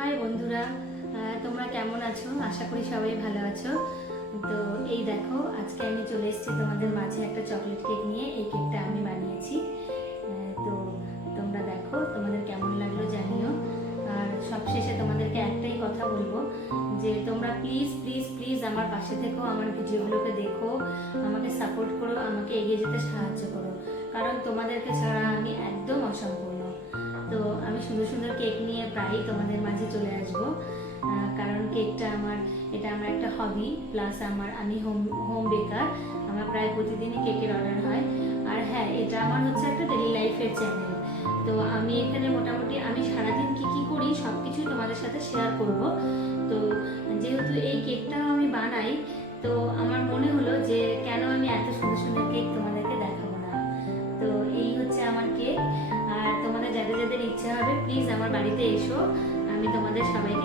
High বন্ধুরা, তোমরা কেমন আছো? আশা করি সবাই ভালো আছো। তো এই দেখো, আজকে আমি চলে এসেছি তোমাদের মাঝে একটা চকলেট কেক নিয়ে। এই কেকটা আমি বানিয়েছি। তো তোমরা দেখো, তোমাদের কেমন লাগলো জানিও। আর সবশেষে তোমাদেরকে একটাই কথা বলবো যে তোমরা প্লিজ প্লিজ প্লিজ আমার পাশে থেকো, আমার ভিডিওগুলোকে দেখো, আমাকে সাপোর্ট করো, আমাকে এগিয়ে যেতে সাহায্য করো। কারণ তোমাদেরকে ছাড়া আমি একদম অসম্পূর্ণ। তো আমি সুন্দর সুন্দর কেক নিয়ে প্রায়ই তোমাদের মাঝে চলে আসবো। কারণ কেকটা এটা আমার একটা হবি, প্লাস আমি হোম বেকার। আমার প্রায় প্রতিদিনই কেকের অর্ডার হয়। আর হ্যাঁ, এটা আমার হচ্ছে একটা ডেইলি লাইফের চ্যানেল। তো আমি এখানে মোটামুটি আমি সারাদিন কি কি করি সব কিছুই তোমাদের সাথে শেয়ার করব। তো যেহেতু এই কেকটাও আমি বানাই, তো আমার মনে হলো যে কেন আমি এত সুন্দর সুন্দর কেক তোমাদেরকে দেখাবো না। তো এই হচ্ছে আমার কেক। আর তোমাদের যাদের যাদের ইচ্ছা হবে প্লিজ আমার বাড়িতে এসো, আমি তোমাদের সবাইকে